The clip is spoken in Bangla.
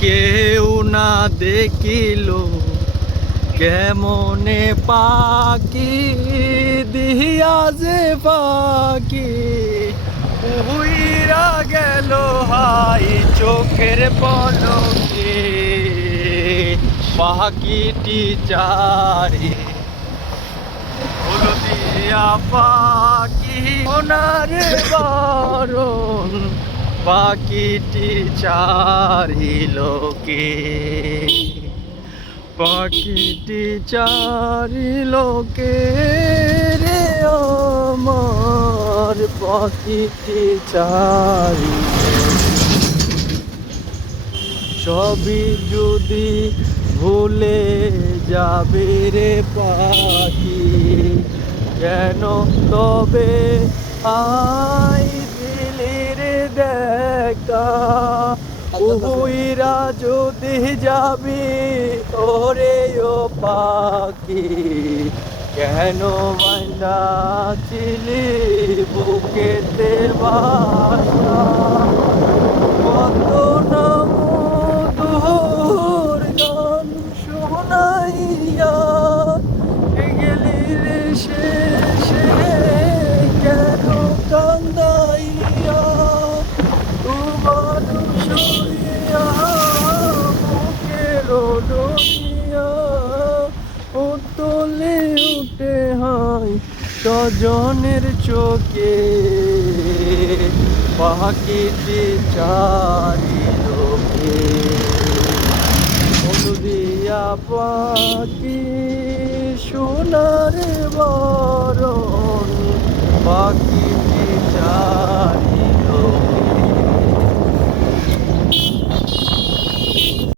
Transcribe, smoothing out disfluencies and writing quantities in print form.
কেউ না দেখিল কেমনে পাখি দিয়া যে পাখি উইরা গেল হাই চোখের পলকে পাখিটি চারি হলদিয়া পাখি ওনার বরণ পাখিটি চারি লোকে পাখিটি চারি লোকে রে আমার পাখিটি চারি সবই যদি ভুলে যাবে রে পাখি কেন তবে আই দিলি রে দেখা উইরা যদি যাবি ওরে ও পাখি কেন বান্দা ছিলি বুকেতে বাসা কত নাম তোর গান শোনাইয়া গেলি রে শেষে কেন কান্দাইয়া তোমার সইয়া বুকের ডরিয়া উতলে উঠে হাই স্বজনের চোখে পাখিটি চারি লোকে হলদিয়া পাখি সোনার বরণ পাখিটি চারি